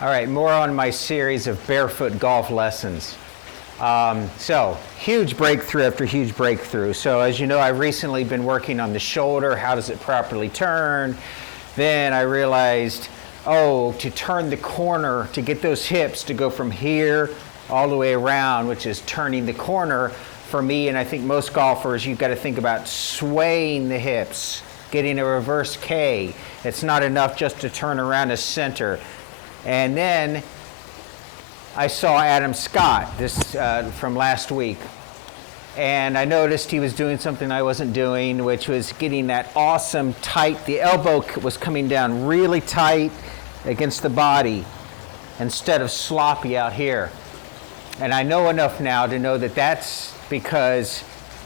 All right, more on my series of barefoot golf lessons. So, huge breakthrough after huge breakthrough. So, as you know, I've recently been working on the shoulder. How does it properly turn? Then I realized, oh, to turn the corner, to get those hips to go from here all the way around, which is turning the corner, for me, and I think most golfers, you've got to think about swaying the hips, getting a reverse K. It's not enough just to turn around a center. And then I saw Adam Scott from last week, and I noticed he was doing something I wasn't doing, which was getting that awesome tight. The elbow was coming down really tight against the body instead of sloppy out here. And I know enough now to know that that's because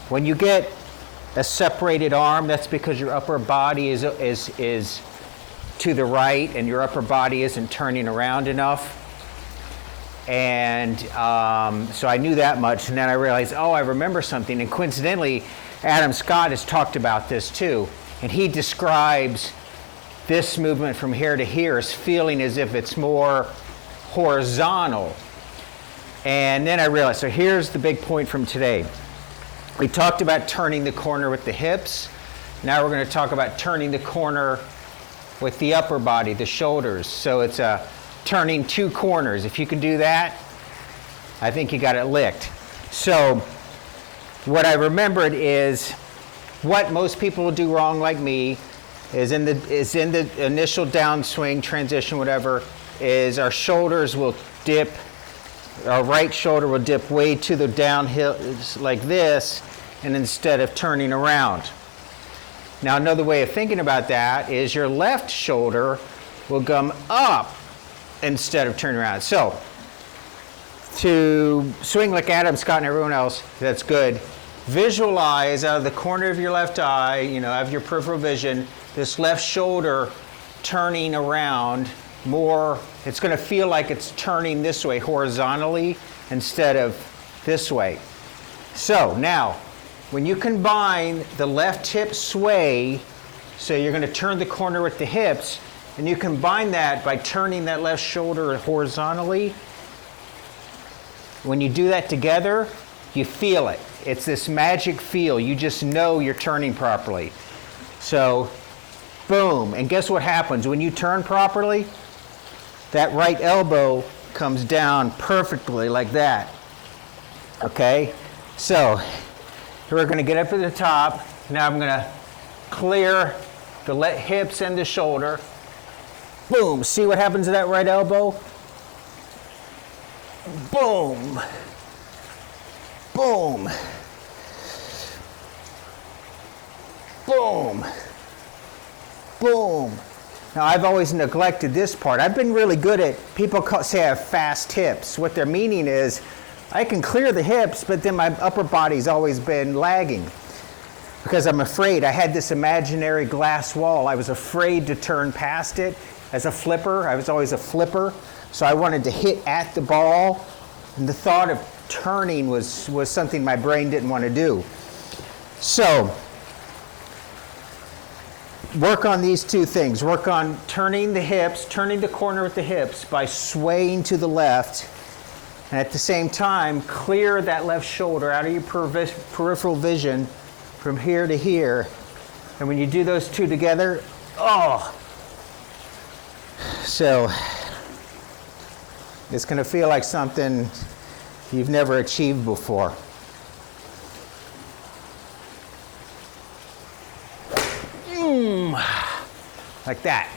when you get a separated arm, that's because your upper body is to the right and your upper body isn't turning around enough. And so I knew that much, and then I realized, oh, I remember something. And coincidentally, Adam Scott has talked about this too, and he describes this movement from here to here as feeling as if it's more horizontal. And then I realized, so here's the big point from today. We talked about turning the corner with the hips. Now we're going to talk about turning the corner with the upper body, the shoulders. So it's turning two corners. If you can do that, I think you got it licked. So what I remembered is what most people will do wrong, like me, is in the initial downswing, transition, whatever, is our shoulders will dip. Our right shoulder will dip way to the downhill like this, and instead of turning around. Now another way of thinking about that is your left shoulder will come up instead of turning around. So to swing like Adam Scott and everyone else, that's good. Visualize out of the corner of your left eye, have your peripheral vision, this left shoulder turning around more. It's going to feel like it's turning this way horizontally instead of this way. So now, when you combine the left hip sway, so you're going to turn the corner with the hips, and you combine that by turning that left shoulder horizontally, when you do that together, you feel it. It's this magic feel. You just know you're turning properly. So, boom. And guess what happens? When you turn properly, that right elbow comes down perfectly like that. Okay? So, we're going to get up to the top. Now I'm going to clear the hips and the shoulder. Boom. See what happens to that right elbow? Boom. Boom. Boom. Boom. Now, I've always neglected this part. I've been really good at, people say I have fast hips. What they're meaning is, I can clear the hips, but then my upper body's always been lagging. Because I'm afraid, I had this imaginary glass wall. I was afraid to turn past it as a flipper. I was always a flipper. So I wanted to hit at the ball. And the thought of turning was something my brain didn't want to do. So, work on these two things. Work on turning the hips, turning the corner with the hips by swaying to the left. And at the same time, clear that left shoulder out of your peripheral vision from here to here. And when you do those two together, oh! So, it's going to feel like something you've never achieved before. Like that.